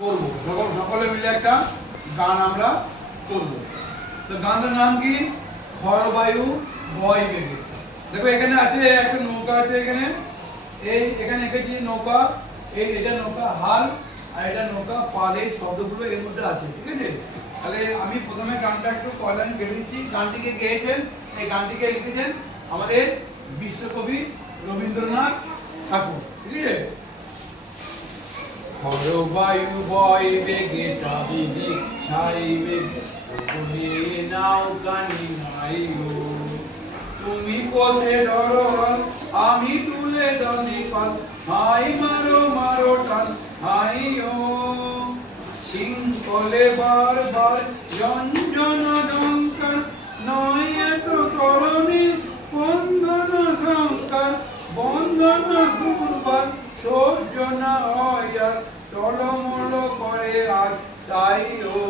করব সকলে মিলে একটা গান আমরা করব। তো গানটার নাম কি? খরবায়ু বয় বেগে। দেখো এখানে আছে একটা নৌকা আছে, এখানে এখানে এঁকেছি নৌকা, এটা নৌকা হাল আর এটা নৌকা পাল, এই শব্দগুলো এর মধ্যে আছে, ঠিক আছে? তাহলে আমি প্রথমে গানটা একটু কয়লাইন কেটে দিচ্ছি। গানটিকে গেয়েছেন, এই গানটিকে লিখেছেন আমাদের বিশ্বকবি রবীন্দ্রনাথ ঠাকুর, ঠিক আছে? খরবায়ু বয় বেগে চারিদিক ছাইবে, নাউকানি নাই গো। তুমি কষে ধরো হল, আমি তুলে দলি ফল, হাই মারো মারো টান হাই ও। শৃঙ্খলে বারবার জঞ্জন ডঙ্কার, নয় এত করণী বন্ধন সংকার। বন্ধন দুর্বার সহ্য না হয় আর, টলমল করে আজ তাই ও।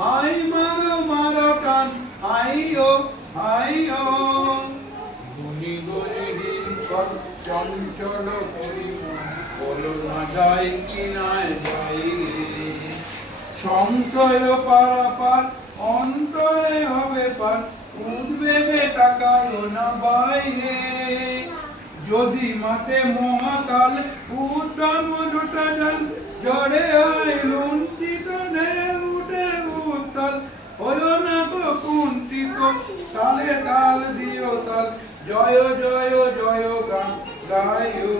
হাই মারো মারো টান হাই ও হাই ও। গুলি গলি দিন পর চঞ্চল করি, বলো না যাই কি না যাই। সংশয় পারাপার অন্তরে হবে পার, উদ্বেগে তাকায় না বাইরে। যদি মাঠে মহাকাল উদ্যম জোটা জল, ঝড়ে হয় লুণ্ঠিত ঢেউ উঠে উত্তাল। হলো না গো কুণ্ঠিত, তালে তাল দিও তাল, জয় জয় জয় গান গায়ো।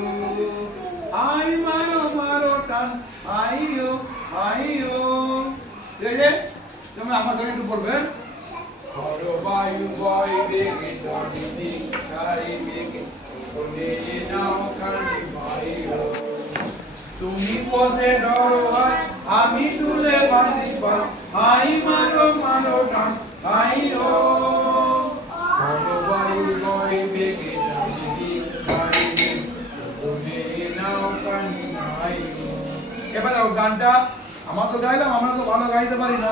আই মারো মারো টান আইও আইও। ঠিক আছে, তোমরা আমার সঙ্গে একটু বলবে। খরবায়ু বয় বেগে চারিদিক ছাইবে, তুমি বসে ধরো হাত, আমি তুলে বাঁধি পাল, হাই মারো মারো টান হাই ও। খরবায়ু বয় বেগে চারিদিক ছাইবে, নাউকানি নাই গো। এবার গানটা আমার তো গাইলাম, আমরা তো ভালো গাইতে পারি না,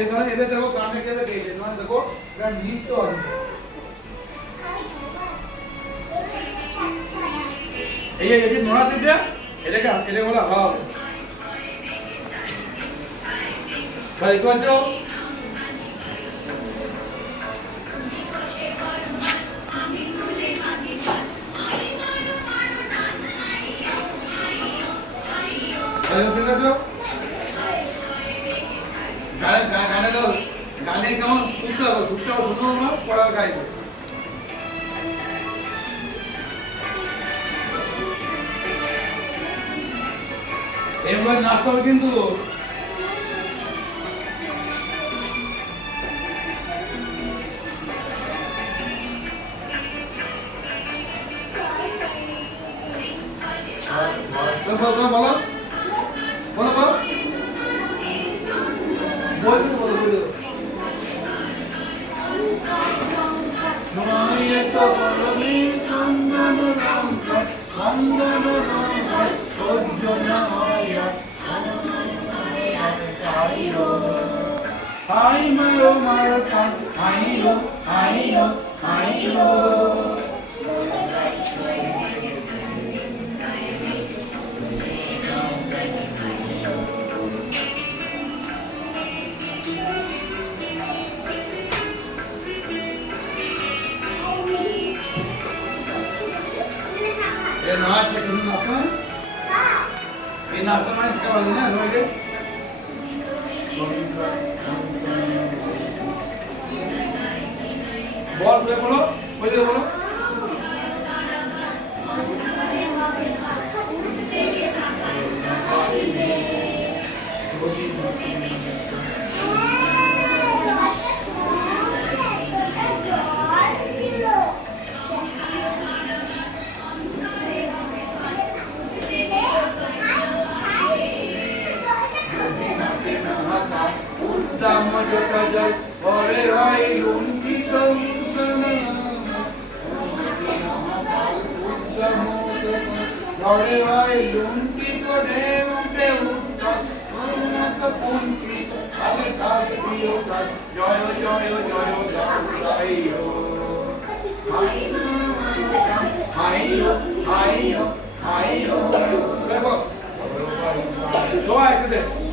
এবার দেখো গানটা কেটে গেছে, মানে দেখো এটা নৃত্য আছে। এই যে নোড়া দিতে এটাকে এটা বলা হাল। ভাই দেখতে পাচ্ছ? গানে কেমন শুনতে হবে, শুনতে হবে, শুনো না পড়া গাইবে। এবার নাচতে হবে কিন্তু। বলো বলো বলো বলো বলতে বলো বলো। নয় তো বলনি চন্দন রঙ্গা, চন্দন রঙ্গা সহ্য না হয় আর, হাই মারো মারো টান হাই ও হাই ও হাই ও। ये नाच के तुम नाचो है? ये नाचो ना इसका वाले ना रोएगे? बॉल प्ले बोलो, बोलो बोलो। উদ্দাম জোটা জল, পরে হয় লুণ্ঠিত ঝড়ে হয় লুণ্ঠিত ঢেউ উঠে উত্তাল। কুণ্ঠিত তালে তাল দিও তাল, জয় জয় জয় গাই ও। হাই ও হাই ও হাই ও। দেখো সবাই একসাথে